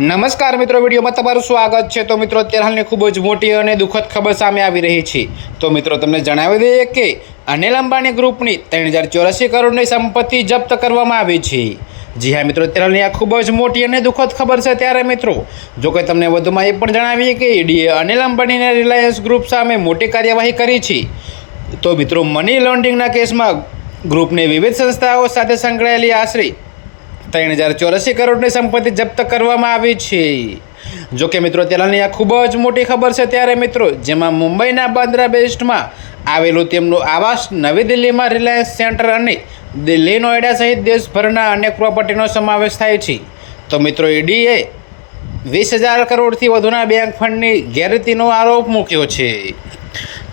નમસ્કાર મિત્રો, વિડીયોમાં તમારું સ્વાગત છે. તો મિત્રો, અત્યારે હાલની ખૂબ જ મોટી અને દુઃખદ ખબર સામે આવી રહી છે. તો મિત્રો, તમને જણાવી દઈએ કે અનિલ અંબાણી ગ્રુપની ત્રણ હજાર ચોરાસી કરોડની સંપત્તિ જપ્ત કરવામાં આવી છે. જી હા, મિત્રો, અત્યારે આ ખૂબ જ મોટી અને દુઃખદ ખબર છે. ત્યારે મિત્રો, જો કે તમને વધુમાં એ પણ જણાવીએ કે ઈડીએ અનિલ અંબાણીના રિલાયન્સ ગ્રુપ સામે મોટી કાર્યવાહી કરી છે. તો મિત્રો, મની લોન્ડરિંગના કેસમાં ગ્રુપને વિવિધ સંસ્થાઓ સાથે સંકળાયેલી આશરે ત્રણ હજાર ચોરાસી કરોડની સંપત્તિ જપ્ત કરવામાં આવી છે. જો કે મિત્રો તેલાની આ ખૂબ જ મોટી ખબર છે ત્યારે મિત્રો, જેમાં મુંબઈના બાંદ્રા બેસ્ટમાં આવેલું તેમનું આવાસ નવી દિલ્હીમાં રિલાયન્સ સેન્ટર અને દિલ્હી નોઈડા સહિત દેશભરના અનેક પ્રોપર્ટીનો સમાવેશ થાય છે. તો મિત્રો, ઈડીએ વીસ હજાર કરોડથી વધુના બેંક ફંડની ગેરરીતિનો આરોપ મૂક્યો છે.